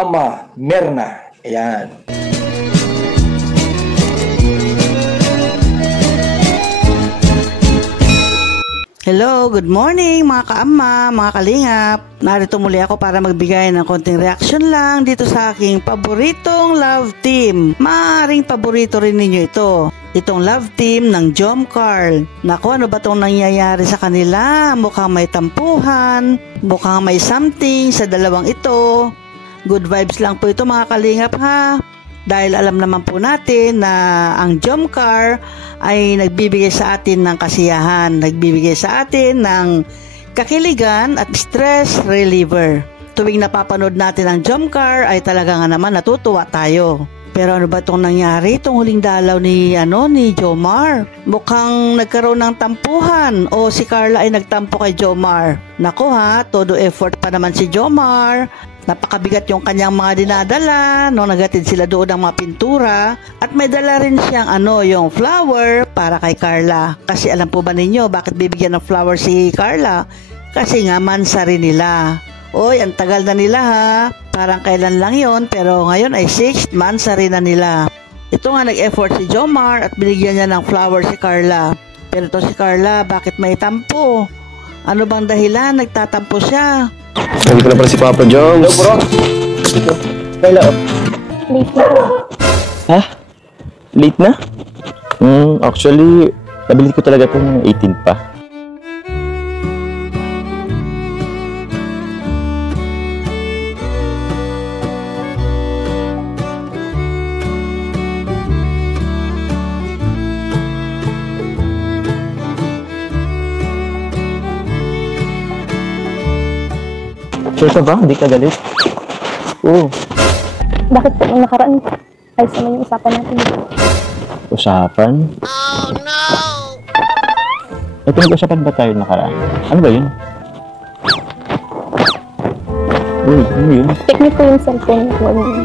Ama Mirna. Ayan. Hello, good morning mga kaama, mga kalingap. Narito muli ako para magbigay ng konting reaction lang dito sa aking paboritong love team. Maaaring paborito rin ninyo ito. Itong love team ng Jom Carl. Naku, ano ba itong nangyayari sa kanila? Mukhang may tampuhan, mukhang may something sa dalawang ito. Good vibes lang po ito mga kalingap ha. Dahil alam naman po natin na ang Jom Carl ay nagbibigay sa atin ng kasiyahan, nagbibigay sa atin ng kakiligan at stress reliever. Tuwing napapanood natin ang Jom Carl ay talaga nga naman natutuwa tayo. Pero ano ba itong nangyari? Itong huling dalaw ni Jomar. Mukhang nagkaroon ng tampuhan o si Carla ay nagtampo kay Jomar. Naku ha, todo effort pa naman si Jomar. Napakabigat yung kanyang mga dinadala, no, nagatid sila doon ng mga pintura at may dala rin siyang yung flower para kay Carla. Kasi alam po ba ninyo bakit bibigyan ng flower si Carla? Kasi nga mansari nila. Oy, ang tagal na nila ha. Parang kailan lang yon, pero ngayon ay 6th mansari na nila. Ito nga nag-effort si Jomar at binigyan niya ng flower si Carla. Pero to si Carla, bakit may tampo? Ano bang dahilan? Nagtatampo siya. Sabi ko na pala si Papa Jones. Hello, bro. Kailan? Late na po. Ha? Late na? Actually, nabili ko talaga ito ng 18 pa. Sure ka ba? Hindi ka galit? Oo. Bakit po nung nakaraan? Ayos naman yung usapan natin. Usapan? Oh no! Ito nag-usapan ba tayo nakaraan? Ano ba yun? Uy, ano yun? Check niyo po yung cellphone niyo.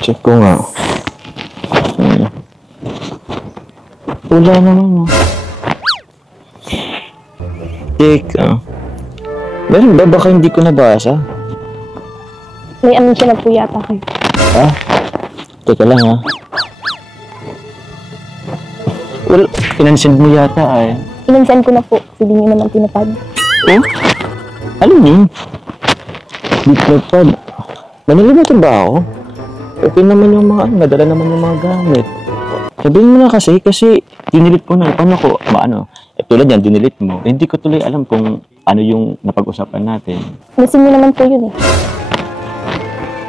Check ko nga. Wala naman. Check. Meron ba? Baka hindi ko nabasa. May na po yata kayo. Ha? Teka lang ha. Well, pinansin mo yata ay. Inansan ko na po. Hindi niyo naman tinapad. Oh? Ano yun? Di tinapad. Manila ba trabaho? Okay naman yung mga nadala naman yung mga gamit. Sabihin mo na kasi dinilit ko na. Paano ko? Tulad yan, dinilit mo. Hindi ko tuloy alam kung ano yung napag-usapan natin. Nasin niyo naman po yun eh.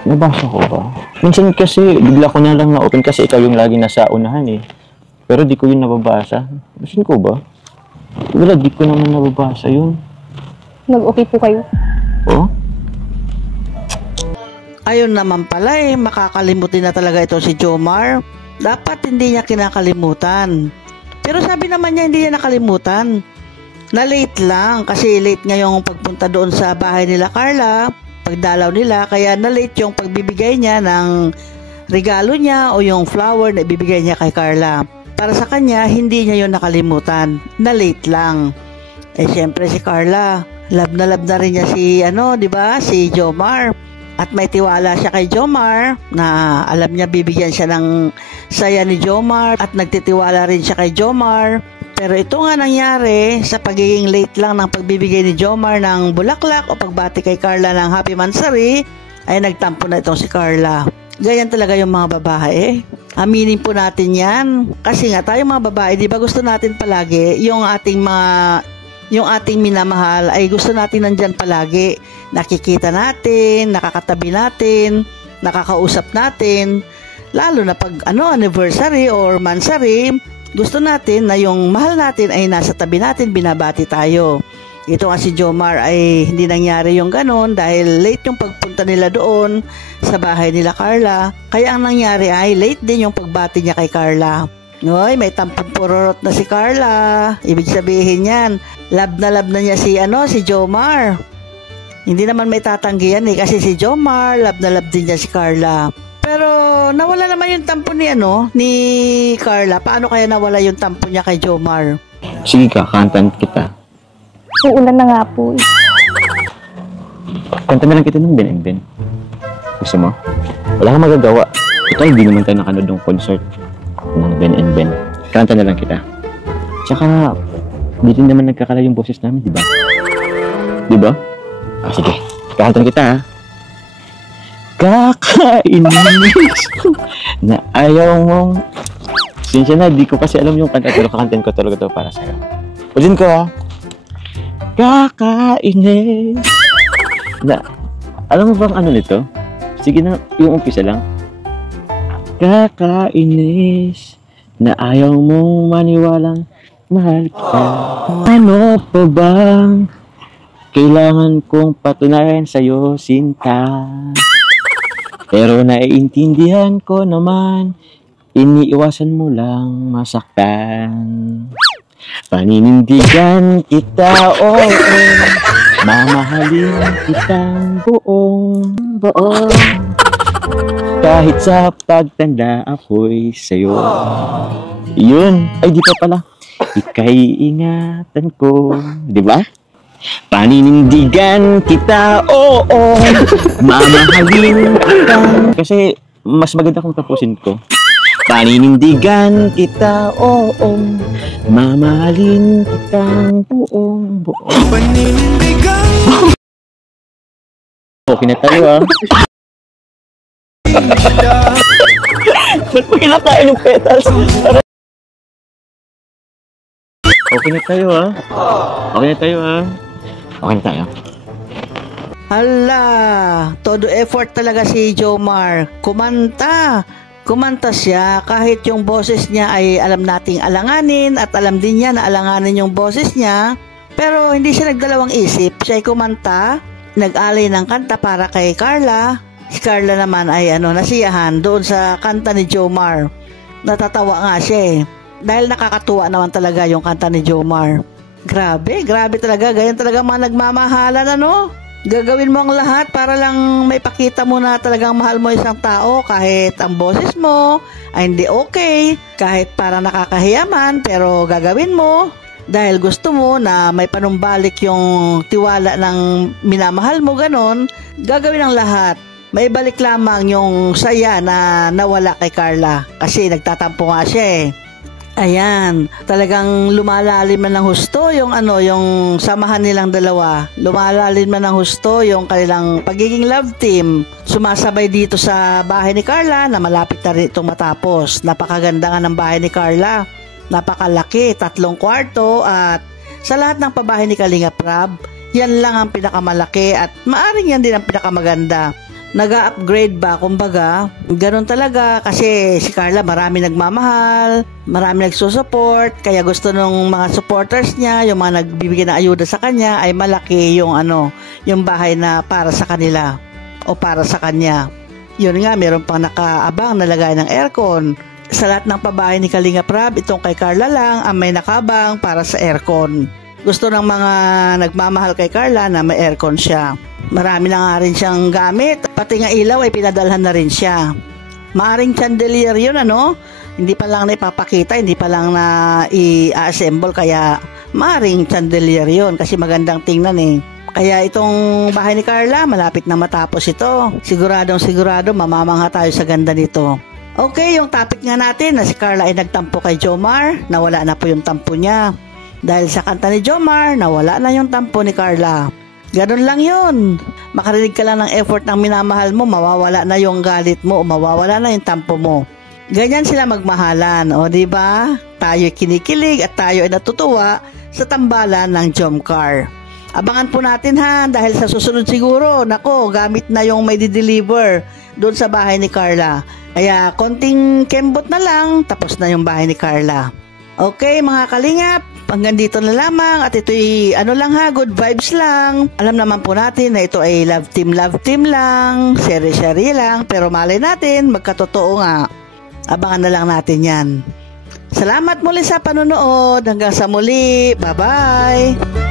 Nabasa ko ba? Minsan kasi, bigla ko na lang na-open kasi ikaw yung lagi nasa unahan eh. Pero di ko yun nababasa. Basin ko ba? Wala, di ko naman nababasa yun. Nag-okay po kayo? Oh? Ayun naman pala makakalimutin na talaga ito si Jomar. Dapat hindi niya kinakalimutan. Pero sabi naman niya hindi niya nakalimutan. Na late lang kasi late nga yung pagpunta doon sa bahay nila Carla, pagdalaw nila, kaya na late yung pagbibigay niya ng regalo niya o yung flower na ibibigay niya kay Carla. Para sa kanya, hindi niya yun nakalimutan. Na late lang. Siyempre si Carla, love na rin niya di ba? Si Jomar. At may tiwala siya kay Jomar na alam niya bibigyan siya ng saya ni Jomar at nagtitiwala rin siya kay Jomar. Pero ito nga nangyari sa pagiging late lang ng pagbibigay ni Jomar ng bulaklak o pagbati kay Carla ng happy mansari, ay nagtampo na itong si Carla. Ganyan talaga yung mga babae. Aminin po natin yan. Kasi nga tayong mga babae, di ba gusto natin palagi yung ating minamahal ay gusto natin nandyan palagi. Nakikita natin, nakakatabi natin, nakakausap natin. Lalo na pag anniversary or mansari, gusto natin na yung mahal natin ay nasa tabi natin, binabati tayo. Ito nga si Jomar ay hindi nangyari yung ganon dahil late yung pagpunta nila doon sa bahay nila Carla. Kaya ang nangyari ay late din yung pagbati niya kay Carla. Noy, may tampong pururot na si Carla. Ibig sabihin yan, love na niya si Jomar. Hindi naman may tatanggihan kasi si Jomar, love na love din niya si Carla. Pero nawala naman yung tampo ni Carla. Paano kaya nawala yung tampo niya kay Jomar? Sige ka, kantan kita. Uulan na nga po. Kanta na lang kita ng Ben and Ben. Gusto mo? Wala kang magagawa. Ito, hindi naman tayo nakanood ng concert ng Ben and Ben. Kanta na lang kita. Tsaka, di rin naman nagkakala yung boses namin, di ba? Di ba? Ah, sige. Kanta na kita, ha? Kakainis na ayaw mong... Sinsya na, di ko kasi alam yung kanta, pero kakantin ko talaga to para sa'yo. Usin ko, ha? Kakainis na... Alam mo bang ano nito? Sige na, yung umpisa lang. Kakainis na ayaw mong maniwalang mahal ka. Ano pa bang kailangan kong patunayan sa'yo, Sinta? Pero naiintindihan ko naman, iniiwasan mo lang masaktan. Paninindigan kita, oo, mamahalin kitang buong. Kahit sa pagtanda ako'y sa'yo. Yun, ay di pa pala. Ika'y ingatan ko, di ba? Paninindigan kita, oo, mamahalin kita. Kasi mas maganda kung tapusin ko. Paninindigan kita, oo, mamahalin kitang buong. Paninindigan. Okay na tayo, ah. Ba't mo kinakain yung petals? Okay na tayo, ha? Okay na tayo, ha? Okay na tayo. Hala, todo effort talaga si Jomar. Kumanta siya kahit yung boses niya ay alam nating alanganin at alam din niya na alanganin yung boses niya. Pero hindi siya nagdalawang isip. Siya ay kumanta, nag-alay ng kanta para kay Carla. Si Carla naman ay nasiyahan doon sa kanta ni Jomar. Natatawa nga siya, dahil nakakatuwa naman talaga yung kanta ni Jomar. Grabe talaga. Ganyan talaga mga nagmamahalan, Gagawin mo ang lahat para lang may pakita mo na talagang mahal mo isang tao kahit ang boses mo ay hindi okay, kahit para nakakahiyaman, pero gagawin mo dahil gusto mo na may panumbalik yung tiwala ng minamahal mo, ganon. Gagawin ang lahat. May balik lamang yung saya na nawala kay Carla kasi nagtatampo nga siya, Ayan, talagang lumalalim na ng husto yung yung samahan nilang dalawa. Lumalalim na ng husto yung kanilang pagiging love team. Sumasabay dito sa bahay ni Carla na malapit na rin itong matapos. Napakaganda nga ng bahay ni Carla. Napakalaki, 3 kwarto, at sa lahat ng pabahay ni Kalinga Prab, yan lang ang pinakamalaki at maaring yan din ang pinakamaganda. Nag-upgrade ba, kumbaga, ganun talaga kasi si Carla marami nagmamahal, marami nagsusupport, kaya gusto nung mga supporters niya, yung mga nagbibigay ng ayuda sa kanya, ay malaki yung yung bahay na para sa kanila o para sa kanya. Yun nga, meron pang nakaabang na lagay ng aircon. Sa lahat ng pabahay ni Kalinga Prab, itong kay Carla lang ang may nakabang para sa aircon. Gusto ng mga nagmamahal kay Carla na may aircon siya. Marami na nga rin siyang gamit. Pati nga ilaw ay pinadalhan na rin siya. Maaring chandelier yun, Hindi pa lang na ipapakita, hindi pa lang na i-assemble, kaya maaring chandelier yun kasi magandang tingnan, Kaya itong bahay ni Carla, malapit na matapos ito. Siguradong mamamangha tayo sa ganda nito. Okay, yung topic nga natin na si Carla ay nagtampo kay Jomar, nawala na po yung tampo niya. Dahil sa kanta ni Jomar, nawala na yung tampo ni Carla. Ganun lang yun. Makarinig ka lang ng effort ng minamahal mo, mawawala na yung galit mo, mawawala na yung tampo mo. Ganyan sila magmahalan, diba? Tayo kinikilig at tayo ay natutuwa sa tambalan ng Jomcar. Abangan po natin dahil sa susunod siguro, gamit na yung may di-deliver doon sa bahay ni Carla. Kaya konting kembot na lang, tapos na yung bahay ni Carla. Okay mga kalingap, hanggang dito na lamang at ito'y good vibes lang. Alam naman po natin na ito ay love team lang, seri-seri lang, pero malay natin, magkatotoo nga. Abangan na lang natin yan. Salamat muli sa panonood, hanggang sa muli, bye-bye!